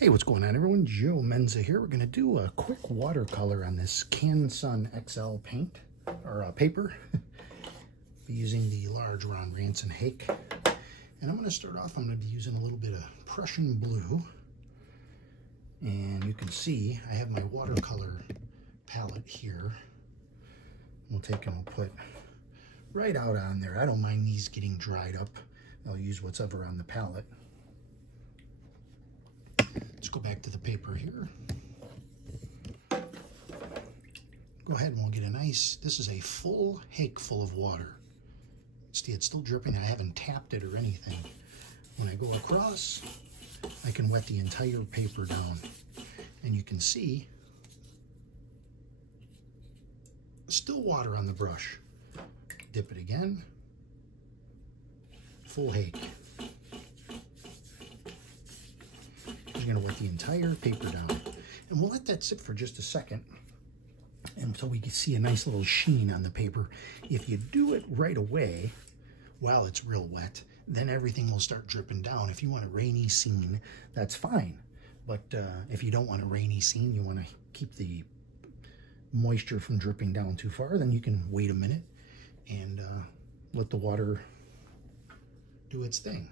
Hey, what's going on, everyone? Joe Menza here. We're going to do a quick watercolor on this Sun XL paint, or paper. Be using the large Ron Ranson Hake. And I'm going to start off, I'm going to be using a little bit of Prussian blue. And you can see I have my watercolor palette here. We'll take and we'll put right out on there. I don't mind these getting dried up. I'll use what's ever on the palette. Let's go back to the paper here. Go ahead and we'll get a nice, this is a full Hake full of water. See, it's still dripping. I haven't tapped it or anything. When I go across, I can wet the entire paper down. And you can see still water on the brush. Dip it again. Full Hake. You're going to wet the entire paper down. And we'll let that sit for just a second until we can see a nice little sheen on the paper. If you do it right away while it's real wet, then everything will start dripping down. If you want a rainy scene, that's fine. But if you don't want a rainy scene, you want to keep the moisture from dripping down too far, then you can wait a minute and let the water do its thing.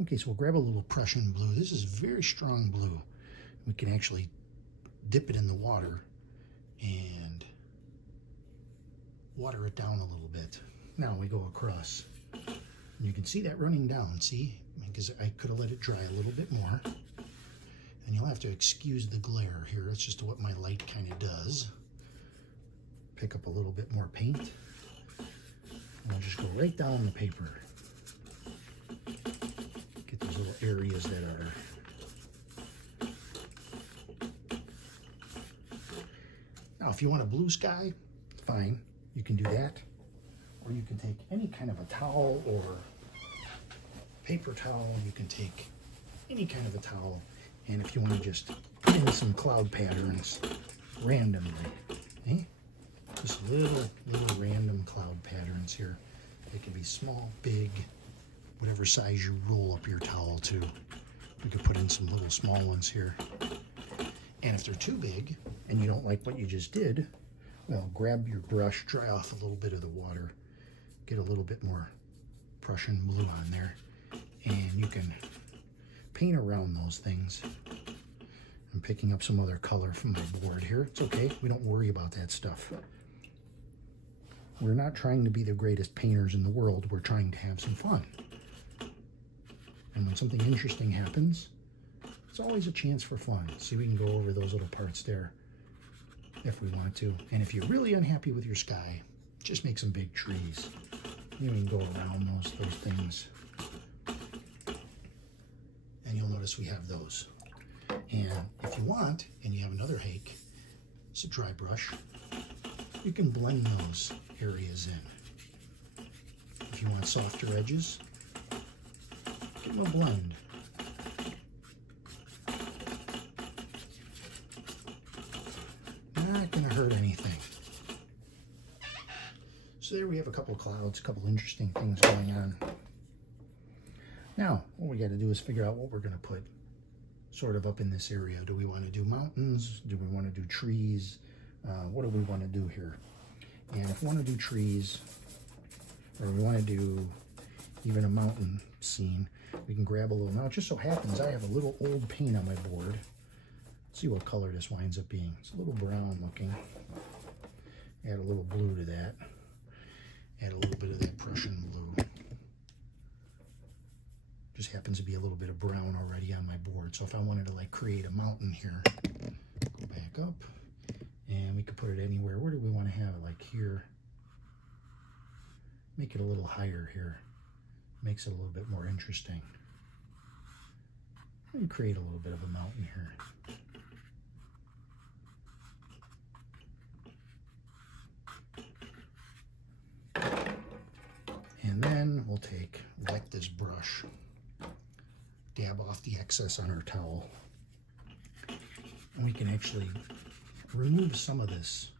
Okay, so we'll grab a little Prussian blue. This is very strong blue. We can actually dip it in the water and water it down a little bit. Now we go across. You can see that running down, see? Because I could have let it dry a little bit more. And you'll have to excuse the glare here. It's just what my light kind of does. Pick up a little bit more paint. And I'll just go right down the paper. Get those little areas that are now, if you want a blue sky, fine, you can do that. Or you can take any kind of a towel or paper towel. You can take any kind of a towel. And if you want to just put in some cloud patterns randomly, just little random cloud patterns here. They can be small, big, whatever size you roll up your towel to. You could put in some little small ones here. And if they're too big and you don't like what you just did, well, grab your brush, dry off a little bit of the water, get a little bit more Prussian blue on there, and you can paint around those things. I'm picking up some other color from my board here. It's okay. We don't worry about that stuff. We're not trying to be the greatest painters in the world. We're trying to have some fun. And when something interesting happens, it's always a chance for fun. See, we can go over those little parts there if we want to. And if you're really unhappy with your sky, just make some big trees. You can go around those things. And you'll notice we have those. And if you want, and you have another Hake, it's a dry brush, you can blend those areas in. If you want softer edges, give them a blend. Not gonna hurt anything. So there we have a couple of clouds, a couple of interesting things going on. Now, what we got to do is figure out what we're going to put sort of up in this area. Do we want to do mountains? Do we want to do trees? What do we want to do here? And if we want to do trees, or we want to do even a mountain scene, we can grab a little. Now, it just so happens I have a little old paint on my board. Let's see what color this winds up being. It's a little brown looking. Add a little blue to that. Add a little bit of that Prussian blue. Just happens to be a little bit of brown already on my board. So if I wanted to like create a mountain here, go back up, and we could put it anywhere. Where do we want to have it? Like here. Make it a little higher here. Makes it a little bit more interesting. And create a little bit of a mountain here. And then we'll wet this brush, dab off the excess on our towel, and we can actually remove some of this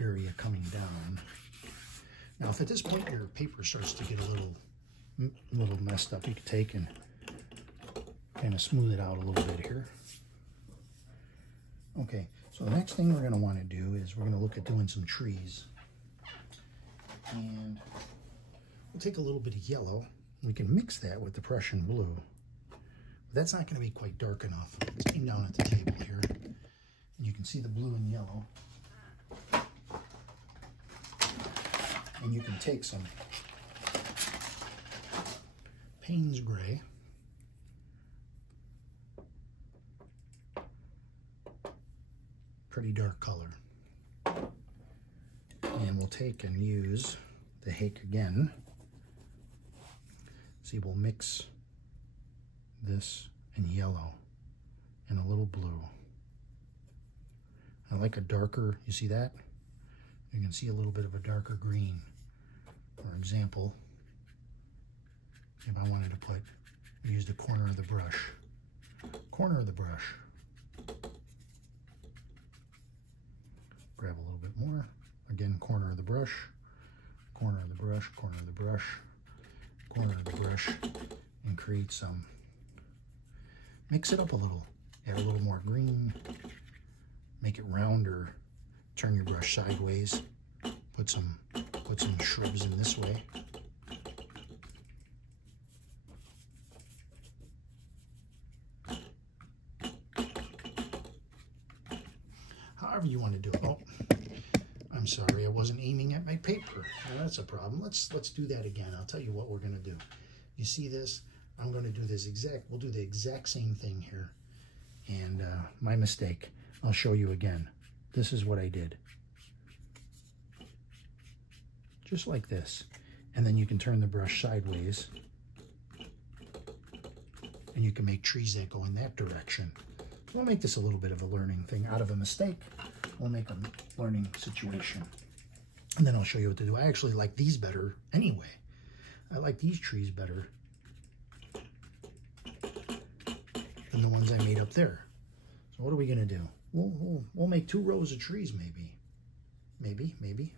area coming down. Now, if at this point your paper starts to get a little messed up, you can take and kind of smooth it out a little bit here. Okay, so the next thing we're going to want to do is we're going to look at doing some trees. And we'll take a little bit of yellow. We can mix that with the Prussian blue. But that's not going to be quite dark enough. Let's aim down at the table here. And you can see the blue and yellow. And you can take some Payne's Gray. Pretty dark color. And we'll take and use the Hake again. See, we'll mix this and yellow and a little blue. I like a darker, you see that? You can see a little bit of a darker green. For example, if I wanted to use the corner of the brush. Corner of the brush. Grab a little bit more. Again, corner of the brush. Corner of the brush, corner of the brush, corner of the brush, and create some. Mix it up a little. Add a little more green. Make it rounder. Turn your brush sideways. Put some shrubs in this way. However you want to do it. Oh, I'm sorry, I wasn't aiming at my paper. Now that's a problem. Let's do that again. I'll tell you what we're going to do. You see this? I'm going to do this we'll do the exact same thing here. And my mistake. I'll show you again. This is what I did. Just like this. And then you can turn the brush sideways. And you can make trees that go in that direction. We'll make this a little bit of a learning thing. Out of a mistake, we'll make a learning situation. And then I'll show you what to do. I actually like these better anyway. I like these trees better than the ones I made up there. So what are we going to do? We'll make 2 rows of trees maybe. Maybe.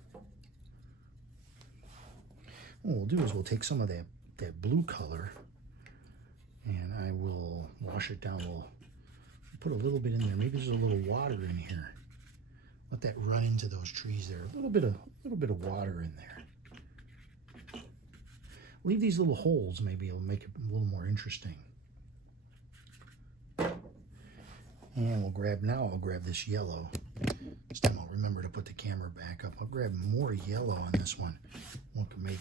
What we'll do is we'll take some of that blue color and I will wash it down. We'll put a little bit in there. Maybe there's a little water in here. Let that run into those trees there. A little bit of water in there. Leave these little holes. Maybe it'll make it a little more interesting. And I'll grab this yellow. This time I'll remember to put the camera back up. I'll grab more yellow on this one. We can make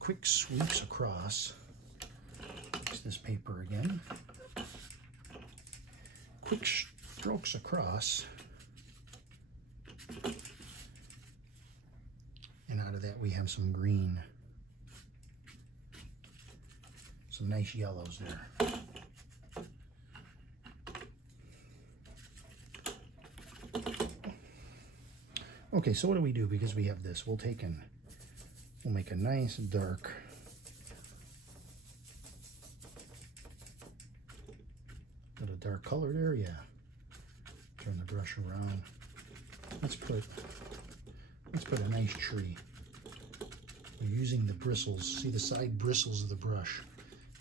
quick sweeps across. Fix this paper again. Quick strokes across. And out of that we have some green. Some nice yellows there. Okay, so what do we do? Because we have this, we'll make a nice dark little dark color there, yeah. Turn the brush around. Let's put a nice tree. We're using the bristles. See the side bristles of the brush.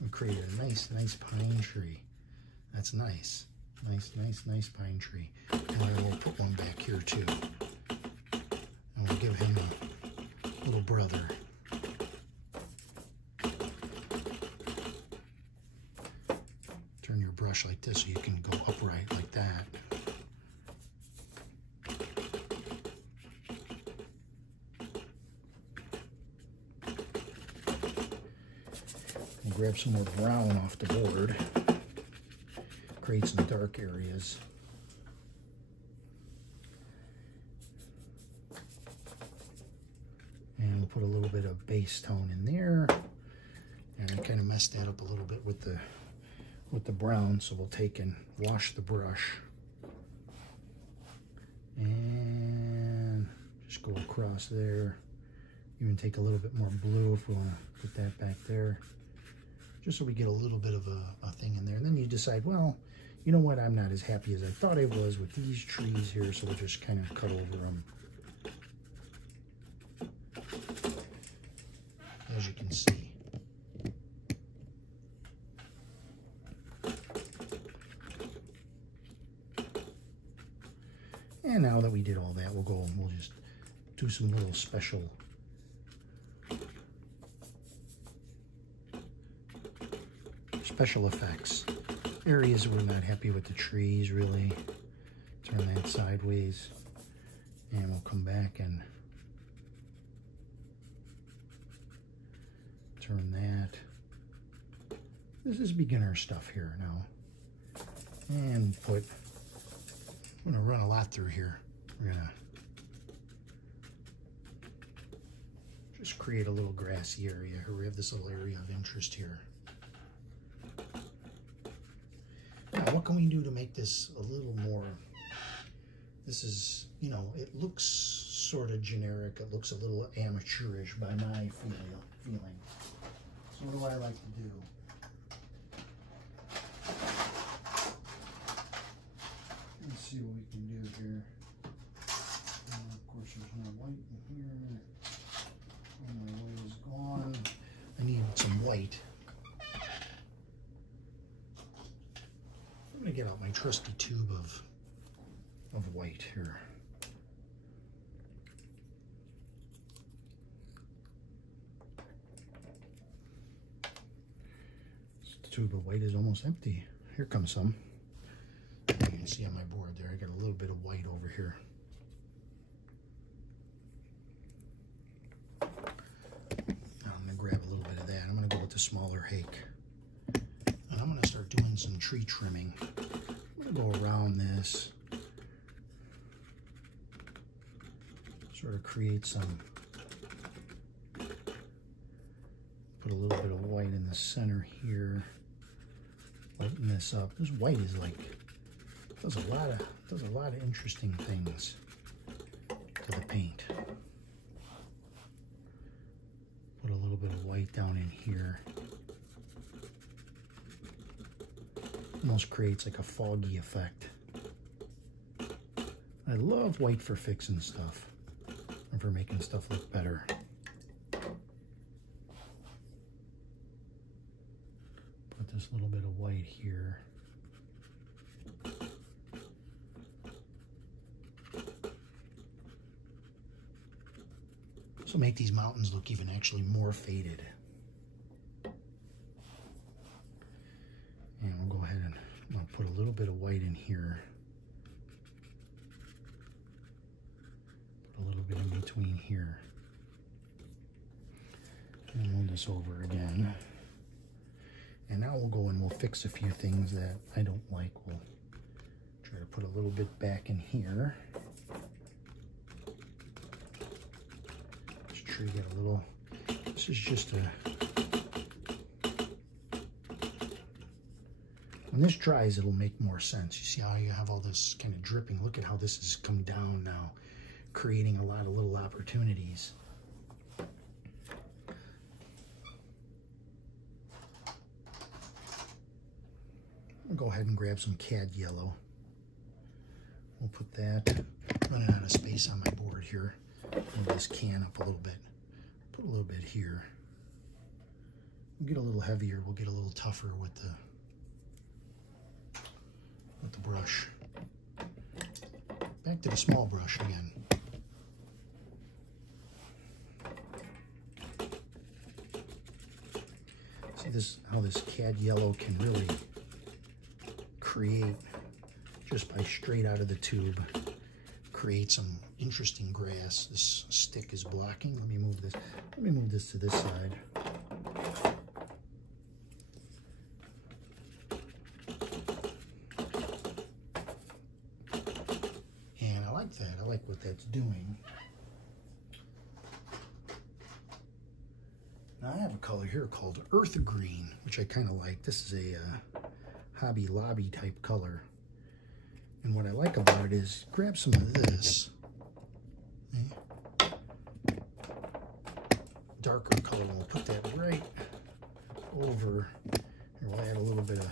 We create a nice pine tree. That's nice. Nice pine tree. And I will put one back here too. And we'll give him a little brother. Turn your brush like this so you can go upright like that. And grab some more brown off the board. Create some dark areas. And we'll put a little bit of base tone in there. And I kind of messed that up a little bit with the brown, so we'll take and wash the brush. And just go across there. Even take a little bit more blue if we want to put that back there. Just so we get a little bit of a thing in there. And then you decide, well, you know what, I'm not as happy as I thought I was with these trees here, so we'll just kind of cut over them. As you can see. And now that we did all that, we'll go and we'll just do some little special effects. Areas we're not happy with the trees, really. Turn that sideways. And we'll come back and turn that. This is beginner stuff here now. And I'm gonna run a lot through here. We're gonna just create a little grassy area here. We have this little area of interest here. Now, what can we do to make this a little more, this is, you know, it looks sort of generic. It looks a little amateurish by my feeling. So what do I like to do? Let's see what we can do here. Of course, there's no white in here. Oh, my white is gone. I need some white. I'm gonna get out my trusty tube of white here. This tube of white is almost empty. Here comes some. You can see on my board there, I got a little bit of white over here. Now I'm gonna grab a little bit of that. I'm gonna go with the smaller Hake. And I'm gonna start doing some tree trimming. I'm gonna go around this. Sort of create some, put a little bit of white in the center here. Lighten this up. This white is like, does a lot of interesting things to the paint. Put a little bit of white down in here. Almost creates like a foggy effect. I love white for fixing stuff and for making stuff look better. Put this little bit of white here. So make these mountains look even actually more faded. And we'll go ahead and I'll put a little bit of white in here. Put a little bit in between here. And roll this over again. And now we'll go and we'll fix a few things that I don't like. We'll try to put a little bit back in here. This tree got a little, this is just a, when this dries, it'll make more sense. You see how you have all this kind of dripping? Look at how this has come down now, creating a lot of little opportunities. I'll go ahead and grab some cad yellow. We'll put that, running out of space on my board here. Move this can up a little bit. Put a little bit here. We'll get a little heavier, we'll get a little tougher with the brush. Back to the small brush again. See this, how this cad yellow can really create, just by straight out of the tube, create some interesting grass. This stick is blocking. Let me move this. Let me move this to this side. And I like that. I like what that's doing. Now I have a color here called Earth Green, which I kind of like. This is a Hobby Lobby type color. And what I like about it is grab some of this darker color, and we'll put that right over here. We'll add a little bit of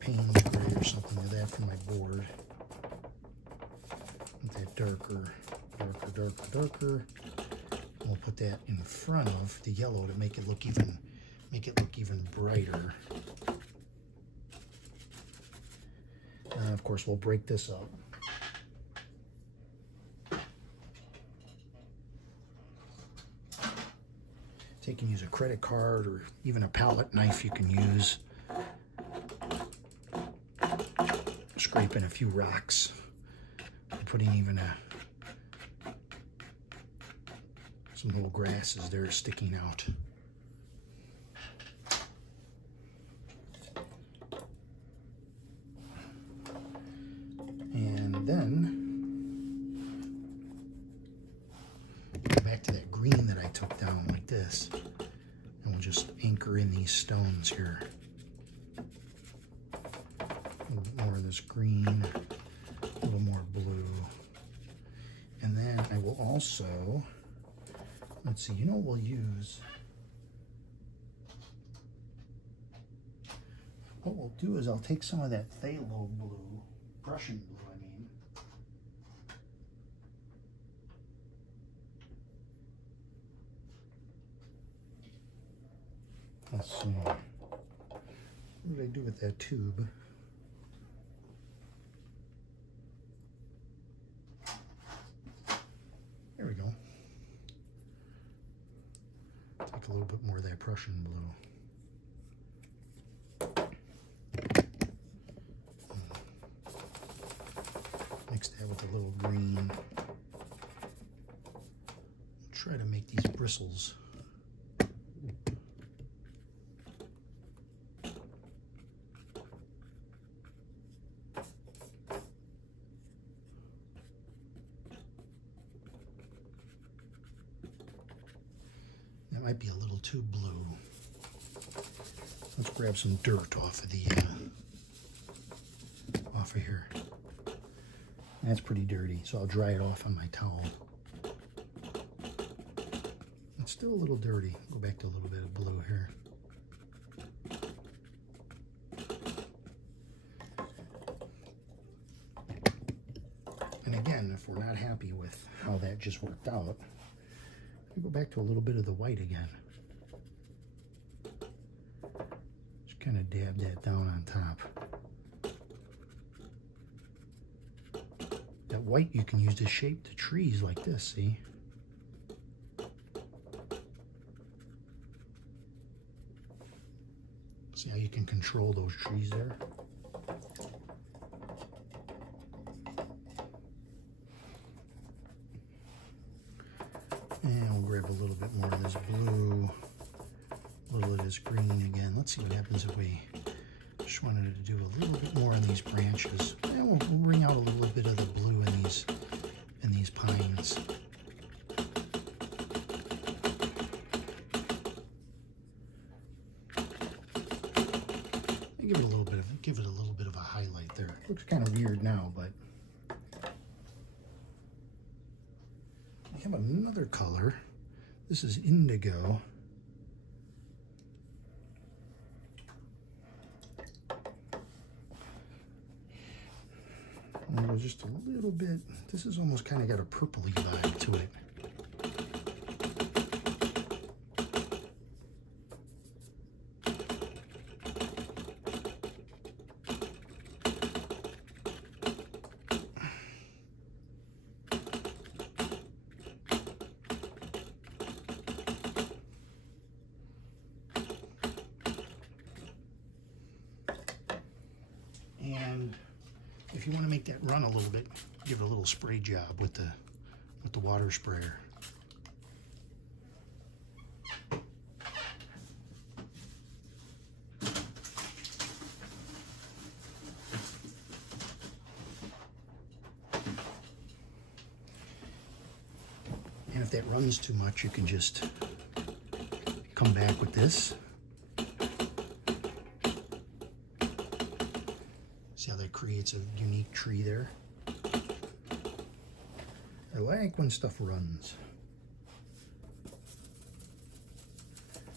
Payne's gray or something to that from my board. With that darker. And we'll put that in front of the yellow to make it look even brighter. Of course, we'll break this up. So you can use a credit card or even a palette knife you can use. Scraping a few rocks, putting even some little grasses there sticking out. And then go back to that green that I took down like this, and we'll just anchor in these stones here. A little more of this green, a little more blue. And then I will also, let's see, you know what we'll use? What we'll do is I'll take some of that phthalo blue, Prussian blue, I mean. Let's see. What did I do with that tube? There we go. Take a little bit more of that Prussian blue. Mix that with a little green. Try to make these bristles. That might be a little too blue. Let's grab some dirt off of the off of here. That's pretty dirty, so I'll dry it off on my towel. It's still a little dirty. Go back to a little bit of blue here. And again, if we're not happy with how that just worked out, we go back to a little bit of the white again. Just kind of dab that down on top. That white you can use to shape the trees like this, see? See how you can control those trees there? And we'll grab a little bit more of this blue, a little of this green again. Let's see what happens if we just wanted to do a little bit more on these branches. And we'll bring out a little bit of the blue in these pines. Give it a little bit of a highlight there. It looks kind of weird now, but we have another color. This is indigo. And we'll just a little bit, this is almost kind of got a purpley vibe to it. And if you want to make that run a little bit, give it a little spray job with the water sprayer. And if that runs too much, you can just come back with this. See how that creates a unique tree there? I like when stuff runs.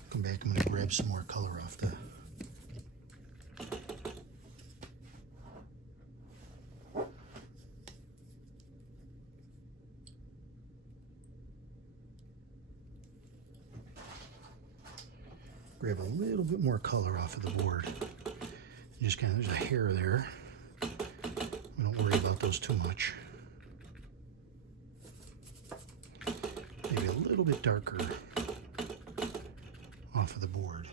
Come back, I'm going to grab some more color off the... Grab a little bit more color off of the board. Just kind of, there's a hair there. We don't worry about those too much. Maybe a little bit darker. off of the board.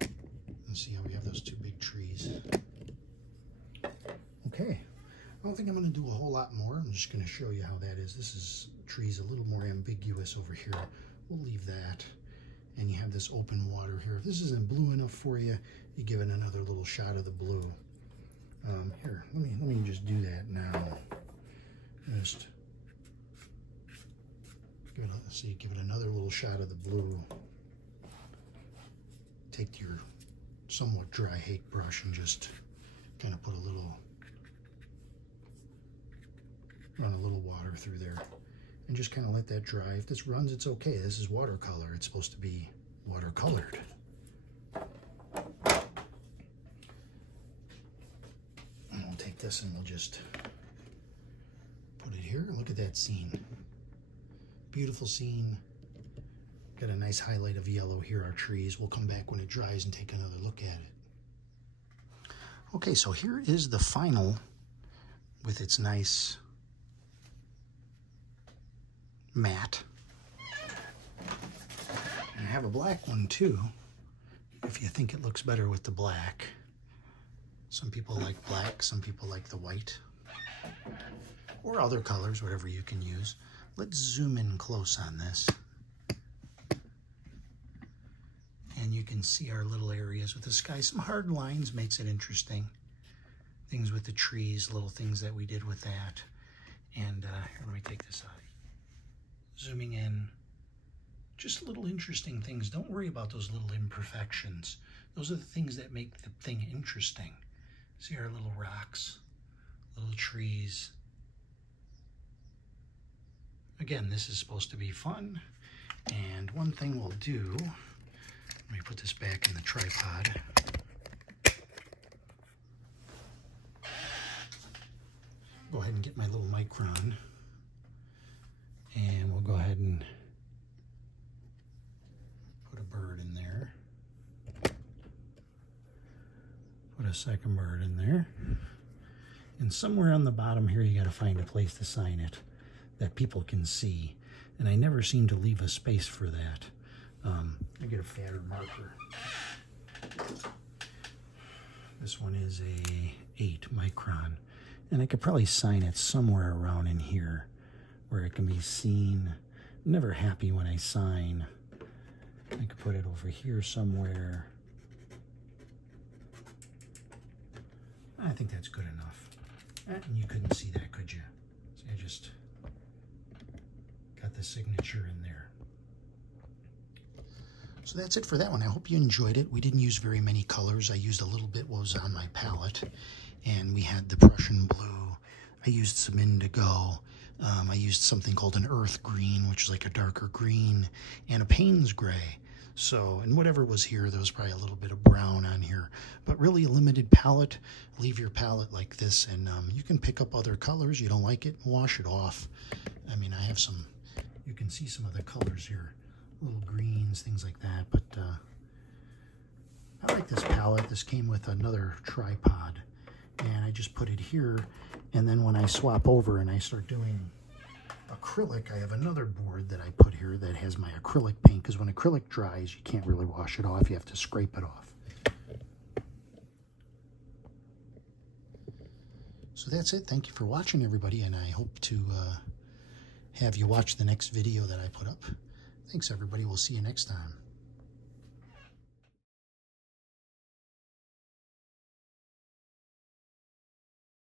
And see how we have those two big trees. Okay, I don't think I'm going to do a whole lot more. I'm just going to show you how that is. This is trees a little more ambiguous over here. We'll leave that. And you have this open water here. If this isn't blue enough for you, you give it another little shot of the blue. Here, let me just do that now. Just give it another little shot of the blue. Take your somewhat dry Hake brush and just kind of run a little water through there, and just kind of let that dry. If this runs, it's okay. This is watercolor. It's supposed to be watercolored. And we'll take this and we'll just put it here. Look at that scene. Beautiful scene. Got a nice highlight of yellow here, our trees. We'll come back when it dries and take another look at it. Okay, so here is the final with its nice matte. And I have a black one too, if you think it looks better with the black. Some people like black, some people like the white. Or other colors, whatever you can use. Let's zoom in close on this. And you can see our little areas with the sky. Some hard lines makes it interesting. Things with the trees, little things that we did with that. And here, let me take this out. Zooming in, just little interesting things. Don't worry about those little imperfections. Those are the things that make the thing interesting. See our little rocks, little trees. Again, this is supposed to be fun. And one thing we'll do, let me put this back in the tripod. Go ahead and get my little micron. And we'll go ahead and put a bird in there. Put a second bird in there. And somewhere on the bottom here, you got to find a place to sign it that people can see. And I never seem to leave a space for that. I get a fatter marker. This one is a 8 micron. And I could probably sign it somewhere around in here where it can be seen. I'm never happy when I sign. I could put it over here somewhere. I think that's good enough. And you couldn't see that, could you? So I just got the signature in there. So that's it for that one. I hope you enjoyed it. We didn't use very many colors. I used a little bit what was on my palette. And we had the Prussian blue. I used some indigo. I used something called an earth green, which is like a darker green, and a Payne's gray. So, and whatever was here, there was probably a little bit of brown on here. But really a limited palette. Leave your palette like this, and you can pick up other colors. You don't like it, wash it off. I mean, I have some, you can see some of the colors here. Little greens, things like that. But I like this palette. This came with another tripod. And I just put it here, and then when I swap over and I start doing acrylic, I have another board that I put here that has my acrylic paint, because when acrylic dries, you can't really wash it off. You have to scrape it off. So that's it. Thank you for watching, everybody, and I hope to have you watch the next video that I put up. Thanks, everybody. We'll see you next time.